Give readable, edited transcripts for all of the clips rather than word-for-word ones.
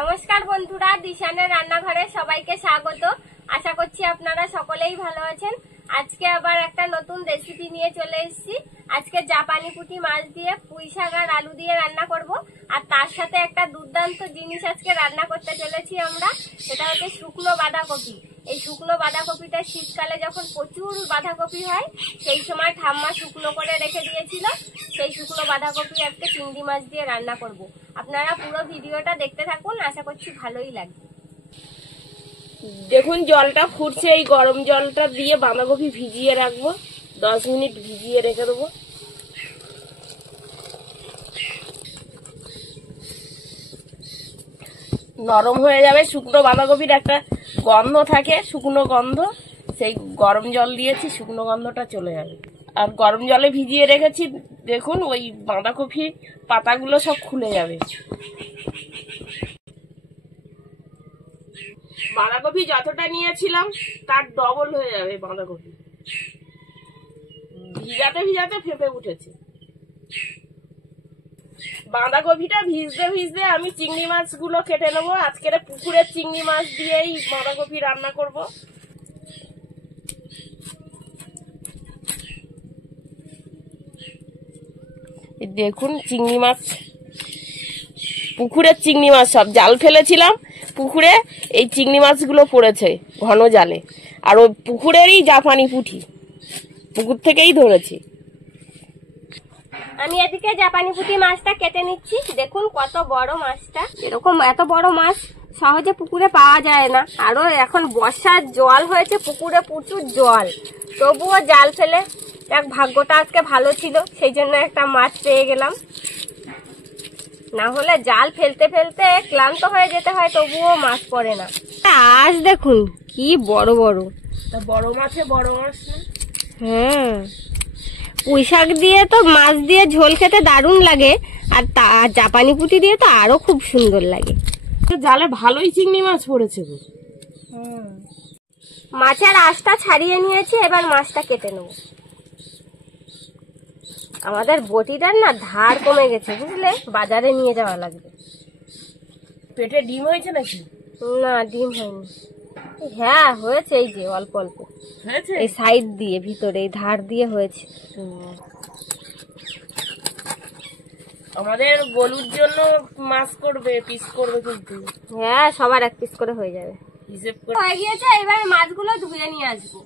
নমস্কার বন্ধুরা, দিশানের রান্নাঘরে সবাইকে স্বাগত। আশা করছি আপনারা সকলেই ভালো আছেন। আজকে আবার একটা নতুন রেসিপি নিয়ে চলে এসেছি। আজকে জাপানি পুঁটি মাছ দিয়ে পুঁই শাক আর আলু দিয়ে রান্না করব। আর তার সাথে একটা দুর্দান্ত জিনিস আজকে রান্না করতে চলেছি আমরা, সেটা হচ্ছে শুকনো বাঁধাকপি। এই শুকনো বাঁধাকপিটা শীতকালে যখন প্রচুর বাঁধাকপি হয়, সেই সময় ঠাম্মা শুকনো করে রেখে দিয়েছিল। সেই শুকনো বাঁধাকপি আজকে চিংড়ি মাছ দিয়ে রান্না করব। আপনারা পুরো ভিডিওটা দেখতে থাকুন, আশা করছি ভালোই লাগবে। দেখুন জলটা ফুটছে, এই গরম জলটা দিয়ে বাঁধাকপি ভিজিয়ে রাখবো, 10 মিনিট ভিজিয়ে রেখে দেবো। নরম হয়ে যাবে। শুকনো বাঁধাকপির একটা গন্ধ থাকে, শুকনো গন্ধ, সেই গরম জল দিয়েছি, শুকনো গন্ধটা চলে যাবে। আর গরম জলে ভিজিয়ে রেখেছি, দেখুন ওই বাঁধাকপি পাতাগুলো সব খুলে যাবে। বাঁধাকপি যতটা নিয়েছিলাম তার ডবল হয়ে যাবে বাঁধাকপি। ভিজাতে ভিজাতে ফেঁপে উঠেছে। বাঁধাকপিটা ভিজতে ভিজতে আমি চিংড়ি মাছগুলো কেটে নেবো। আজকের পুকুরের চিংড়ি মাছ দিয়েই বাঁধাকপি রান্না করব। দেখুন চিংড়ি মাছ, পুকুরের চিংড়ি মাছ, সব জাল ফেলেছিলাম পুকুরে, এই চিংড়ি মাছগুলো পড়েছে ঘন জালে। আর ওই পুকুরেরই জাপানি পুঁটি, পুকুর থেকেই ধরেছি। আমি এদিকে জাপানি পুঁটি মাছটা কেটে নিচ্ছি। দেখুন কত বড় মাছটা। এরকম এত বড় মাছ সহজে পুকুরে পাওয়া যায় না। আরো এখন বর্ষার জল হয়েছে, পুকুরে প্রচুর জল, তবুও জাল ফেলে এক ভাগ্যটা আজকে ভালো ছিল, সেই জন্য একটা মাছ পেয়ে গেলাম। না হলে জাল ফেলতে ফেলতে ক্লান্ত হয়ে যেতে হয়, তবুও মাছ পড়ে না। আজ দেখুন কি বড় বড়। বড় মাছে বড় মাছ না? হ্যাঁ, পুঁই শাক দিয়ে তো মাছ দিয়ে ঝোল খেতে দারুণ লাগে, আর জাপানি পুঁটি দিয়ে তো আরো খুব সুন্দর লাগে। জালে ভালোই চিংড়ি মাছ পড়েছে। মাছের আঁশটা ছাড়িয়ে নিয়েছি, এবার মাছটা কেটে নেব। আমাদের বটিটার না ধার কমে গেছে, বুঝলে, বাজারে নিয়ে যাওয়া লাগবে। পেটে ডিম হয়েছে নাকি? না, ডিম হয়নি। হ্যাঁ হয়েছে, এই যে অল্প অল্প হয়েছে, এই সাইড দিয়ে, ভিতরে এই ধার দিয়ে হয়েছে। আমাদের গলুর জন্য মাছ করবে, পিস করবে কিন্তু। হ্যাঁ, সবার এক পিস করে হয়ে যাবে। হিসেব করে হয়ে গিয়েছে, এবার মাছগুলো ধুয়ে নিয়ে আসবো।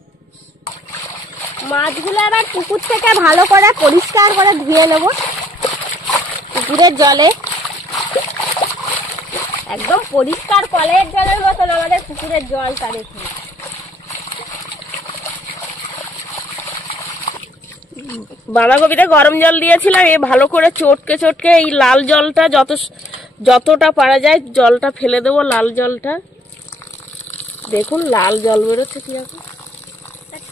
মাছগুলো এবার পুকুর থেকে ভালো করে পরিষ্কার করে ধুয়ে নেব পুকুরের জলে। একদম পরিষ্কার কলের জলের মতন আমাদের পুকুরের জলটা। দেখুন বাঁধাকপিতে গরম জল দিয়েছিলাম, এ ভালো করে চটকে চটকে এই লাল জলটা যতটা পারা যায় জলটা ফেলে দেবো, লাল জলটা। দেখুন লাল জল বেরোচ্ছে কি এখন।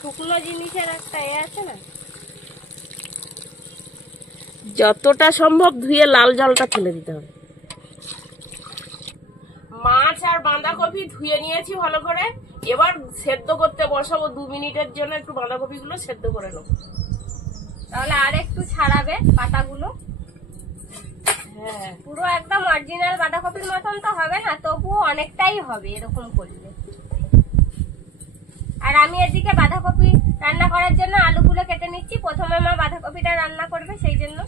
শুকনো জিনিসের একটা আছে না, যতটা সম্ভব ধুয়ে লাল জলটা ফেলে দিতে হবে। মাছ আর বাঁধাকপি ধুয়ে নিয়েছি ভালো করে, এবার সেদ্ধ করতে বসাবো। 2 মিনিটের জন্য একটু বাঁধাকপিগুলো সেদ্ধ করে নেবো, তাহলে আর একটু ছাড়াবে পাতাগুলো। হ্যাঁ, পুরো একদম অরিজিনাল বাঁধাকপির মতন তো হবে না, তবুও অনেকটাই হবে এরকম করলে। আর আমি এদিকে বাঁধাকপি রান্না করার জন্য আলুগুলো কেটে নিচ্ছি। প্রথমে মা বাঁধাকপিটা রান্না করবে, সেই জন্য।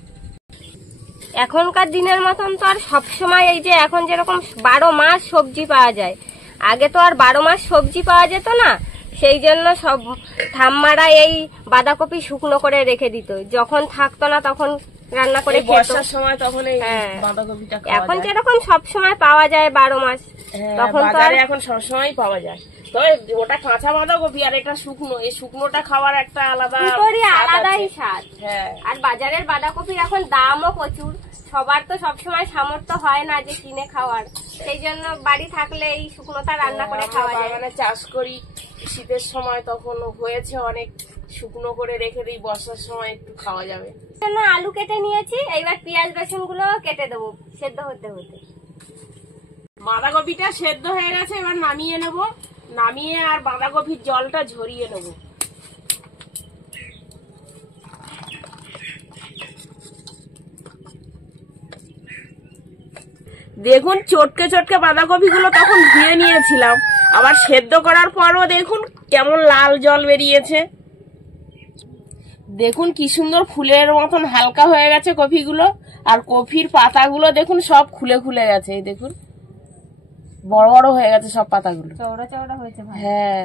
এখনকার দিনের মতন তো আর সবসময় এই যে এখন যেরকম 12 মাস সবজি পাওয়া যায়, আগে তো আর 12 মাস সবজি পাওয়া যেত না। সেই জন্য সব ঠাম্মারা এই বাঁধাকপি শুকনো করে রেখে দিত, যখন থাকতো না তখন রান্না করে বর্ষার সময় তখন এই বাঁধাকপিটা খাওয়া যায়। এখন যেরকম সব সময় পাওয়া যায় 12 মাস, তখন তো বাজারে এখন সবসময় পাওয়া যায়। তো ওটা কাঁচা বাঁধাকপি আর এটা শুকনো, এই শুকনোটা খাওয়ার একটা আলাদাই স্বাদ। হ্যাঁ, আর বাজারের বাঁধাকপির এখন দামও প্রচুর, সবার তো সবসময় সামর্থ্য হয় না যে কিনে খাওয়ার, সেই জন্য বাড়ি থাকলে এই শুকনোটা রান্না করে খাওয়া যায়। মানে চাষ করি শীতের সময়, তখন হয়েছে অনেক, শুকনো করে রেখে দিই, বর্ষার সময় একটু খাওয়া যাবে। আলু কেটে নিয়েছি, এইবার পেঁয়াজ রসুন গুলো কেটে দেবো সেদ্ধ হতে হতে। বাঁধাকপিটা সেদ্ধ হয়ে গেছে, এবার নামিয়ে নেব। নামিয়ে আর বাঁধাকপির জলটা ঝরিয়ে নেব। দেখুন চটকে চটকে বাঁধাকপি গুলো তখন ধুয়ে নিয়েছিলাম, আবার সেদ্ধ করার পরও দেখুন কেমন লাল জল বেরিয়েছে। দেখুন কি সুন্দর ফুলের মতন হালকা হয়ে গেছে কপিগুলো, আর কপির পাতাগুলো দেখুন সব খুলে খুলে গেছে। এই দেখুন বড় বড় হয়ে গেছে সব পাতাগুলো, চওড়া চওড়া হয়েছে ভাই। হ্যাঁ।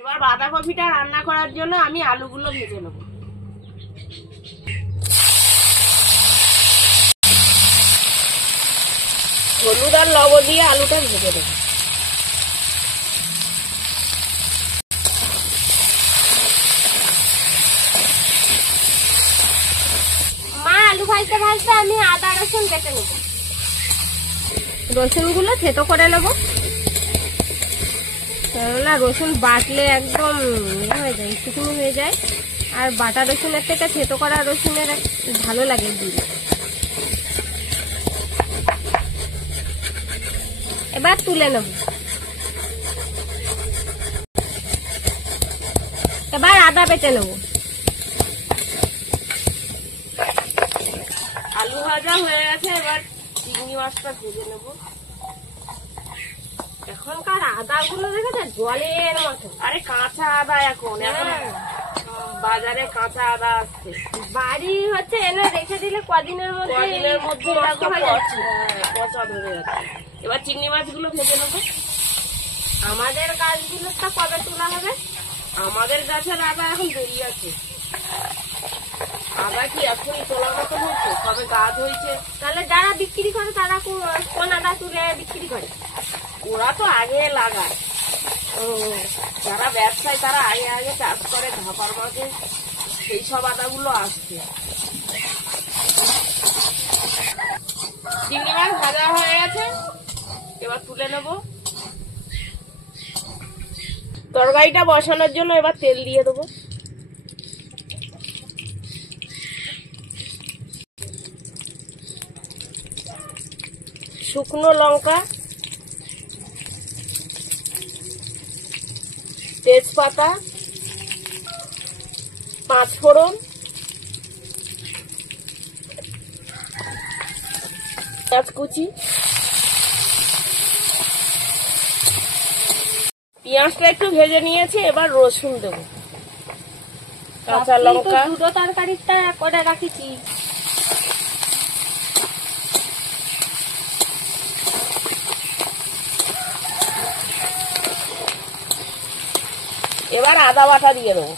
এবার বাঁধাকপিটা রান্না করার জন্য আমি আলুগুলো ভেজে নেব। হলুদ আর লবণ দিয়ে আলুটা ভেজে নেব। মা আলু ভাজতে ভাজতে আমি আদা রসুন বেটে নেব। রসুন গুলো থেতো করে নেব, কেননা রসুন বাটলে একদম হয়ে যায়, শুকনো হয়ে যায়, আর বাটা রসুনের থেকে থেতো করা রসুনের ভালো লাগে দিলে। এবার তুলে নেব। এবার আদা বেটে নেব। আলু ভাজা হয়ে গেছে, এবার চিংড়ি মাছটা ভেজে নেব। এখনকার আদা গুলো দেখেছে জলের মতো। আরে কাঁচা আদা এখন এখন বাজারে কাঁচা আদা আসছে। বাড়ি হচ্ছে এনে রেখে দিলে কদিনের মধ্যে পচা ধরে যাচ্ছে। এবার চিংড়ি মাছগুলো ভেজে নেবো। আমাদের গাছগুলোটা কবে তোলা হবে? আমাদের গাছের আদা এখন দেরি আছে। আদা কি এখনই তোলার মতো হয়েছে? সবে গাছ হয়েছে। তাহলে যারা বিক্রি করে তারা কোন আদা তুলে বিক্রি করে? ওরা তো আগে লাগায়। যারা ব্যবসায়ী তারা আগে আগে চাষ করে ধাপার মাঝে, সেই সব আদাগুলো আসছে। চিংড়ি মাছ ভাজা হয়ে গেছে, এবার তুলে নেব। তরকারিটা বসানোর জন্য এবার তেল দিয়ে দেবো। শুকনো লঙ্কা, তেজপাতা, পাঁচফোড়ন, পেঁয়াজ কুচি। পেঁয়াজটা একটু ভেজে নিয়েছি, এবার রসুন দেবো, কাঁচা লঙ্কা। দুটো তরকারিটা করে রাখিছি। এবার আদা বাটা দিয়ে দেবো।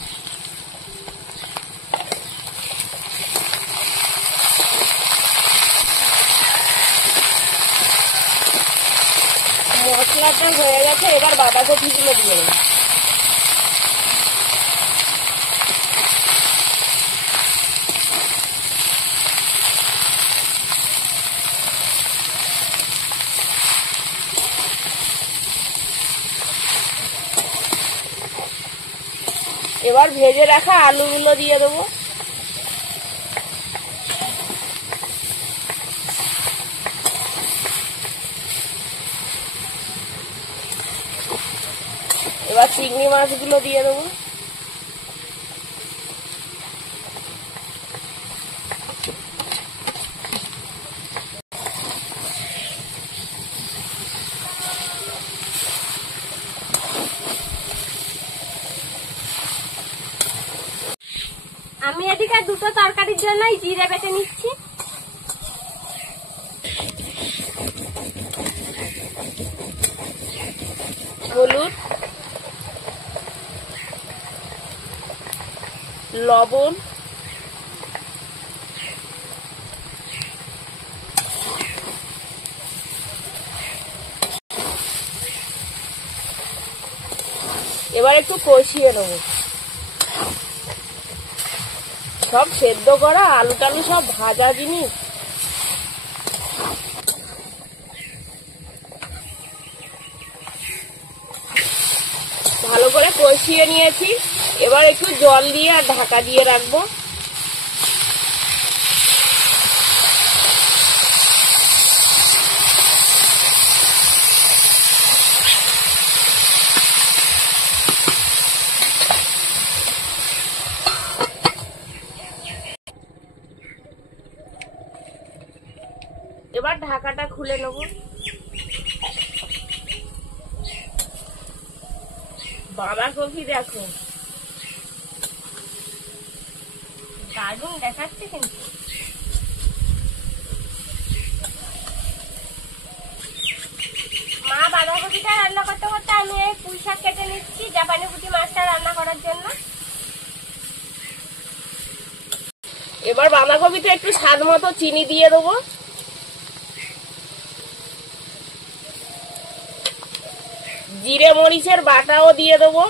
মশলাটা হয়ে গেছে, এবার বাঁধাকপিগুলো দিয়ে দেবো। এবার ভেজে রাখা আলুগুলো দিয়ে দেবো। এবার চিংড়ি মাছগুলো দিয়ে দেবো। আমি এদিকে দুটো তরকারির জন্যই জিরে বেটে নিচ্ছি। হলুদ, লবণ, এবার একটু কষিয়ে নেবো। সব সেদ্ধ করা আলু টালু সব ভাজা জিনিস। ভালো করে কষিয়ে নিয়েছি, এবার একটু জল দিয়ে আর ঢাকা দিয়ে রাখবো। এবার ঢাকাটা খুলে নেব। বাঁধাকপি দেখো দারুণ দেখাচ্ছে কিন্তু। মা বাঁধাকপিটা রান্না করতে করতে আমি এই পুঁই শাক কেটে নিচ্ছি জাপানি পুঁটি মাছটা রান্না করার জন্য। এবার বাঁধাকপিতে একটু স্বাদ মতো চিনি দিয়ে দেবো। জিরে মরিচের বাটাও দিয়ে দেবো।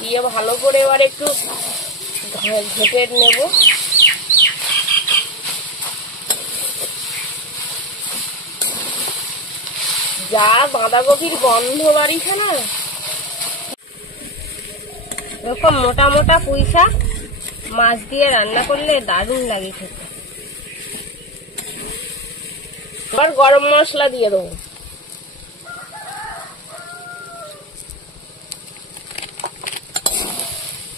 দিয়ে ভালো করে এবার একটু ঘেটে নেব। যা বাঁধাকপির গন্ধ বাড়িছে না। এরকম মোটা মোটা পুঁই শাক মাছ দিয়ে রান্না করলে দারুণ লাগে খেতে। এবার গরম মশলা দিয়ে দেবো।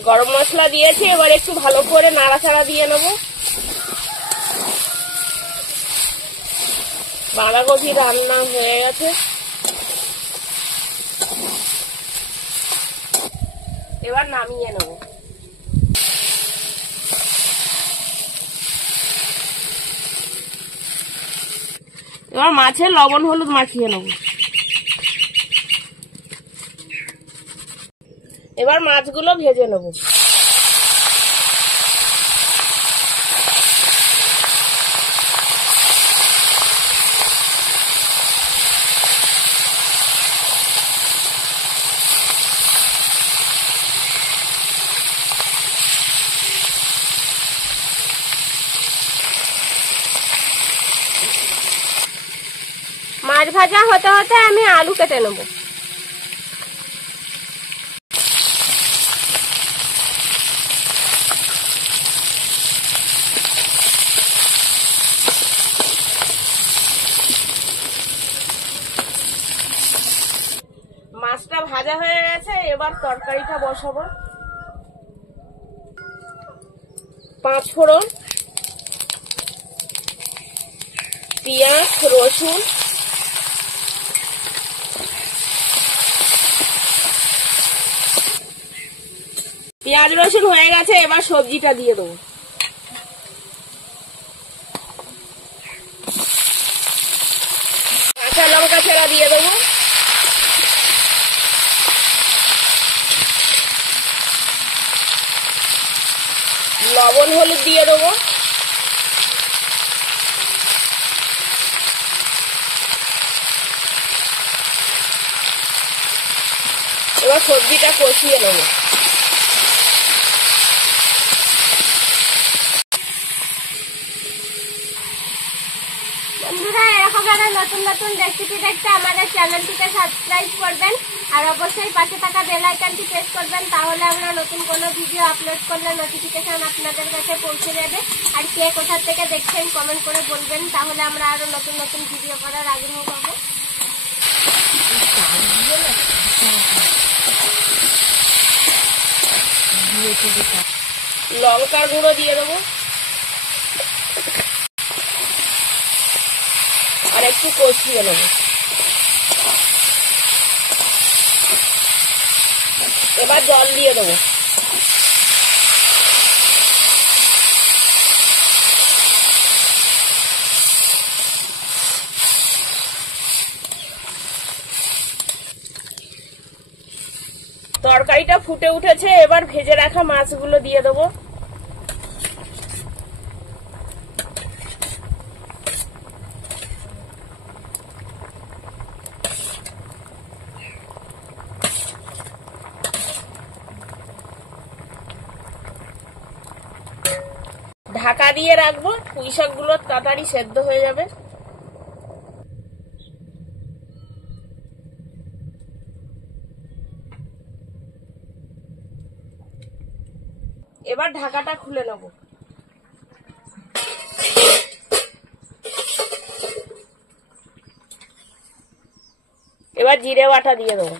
গরম মশলা দিয়েছি, এবার একটু ভালো করে নাড়াচাড়া দিয়ে নেব। বাঁধাকপি রান্না হয়ে গেছে, এবার নামিয়ে নেব। এবার মাছে লবণ হলুদ মাখিয়ে নেব। এবার মাছগুলো ভেজে নেব। মাছ ভাজা হতে হতে আমি আলু কেটে নেব। মাছটা ভাজা হয়ে গেছে, এবার তরকারিটা বসাবো। 5 ফোড়ন, পেঁয়াজ, রসুন, পেঁয়াজ রসুন হয়ে গেছে, এবার সবজিটা দিয়ে দেবো। কাঁচা লঙ্কা ছেঁড়া দিয়ে দেবো। লবণ হলুদ দিয়ে দেবো। এবার সবজিটা কষিয়ে নেবো। বন্ধুরা, এরকম একটা নতুন নতুন রেসিপি দেখতে আমাদের চ্যানেলটিকে সাবস্ক্রাইব করবেন আর অবশ্যই পাশে থাকা বেল আইকনটি প্রেস করবেন, তাহলে আমরা নতুন কোনো ভিডিও আপলোড করলে নোটিফিকেশন আপনাদের কাছে পৌঁছে যাবে। আর কে কোথা থেকে দেখছেন কমেন্ট করে বলবেন, তাহলে আমরা আরো নতুন নতুন ভিডিও করার আগ্রহ পাবো। লঙ্কার গুঁড়ো দিয়ে দেবো আর একটু কষিয়ে নেবো। এবার জল দিয়ে দেবো। তরকারিটা ফুটে উঠেছে, এবার ভেজে রাখা মাছগুলো দিয়ে দেবো। ঢাকা দিয়ে রাখবো, পুঁই শাকগুলো তাড়াতাড়ি সেদ্ধ হয়ে যাবে। এবার ঢাকাটা খুলে নেব। এবার জিরে বাটা দিয়ে দেবো।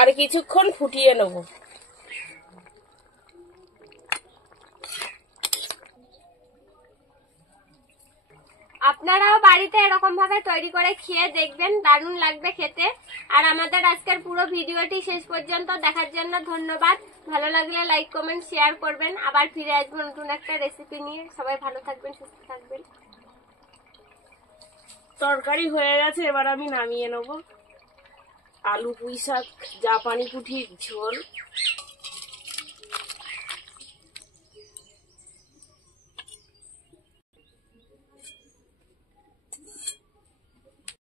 আর কিছুক্ষণ ফুটিয়ে নেব। আপনারাও বাড়িতে এরকম ভাবে তৈরি করে খেয়ে দেখবেন, দারুণ লাগবে খেতে। আর আমাদের আজকের পুরো ভিডিওটি শেষ পর্যন্ত দেখার জন্য ধন্যবাদ। ভালো লাগলে লাইক কমেন্ট শেয়ার করবেন। আবার ফিরে আসবো নতুন একটা রেসিপি নিয়ে। সবাই ভালো থাকবেন, সুস্থ থাকবেন। তরকারি হয়ে গেছে, এবার আমি নামিয়ে নেব। আলু পুঁই শাক জাপানি পুঁটির ঝোল।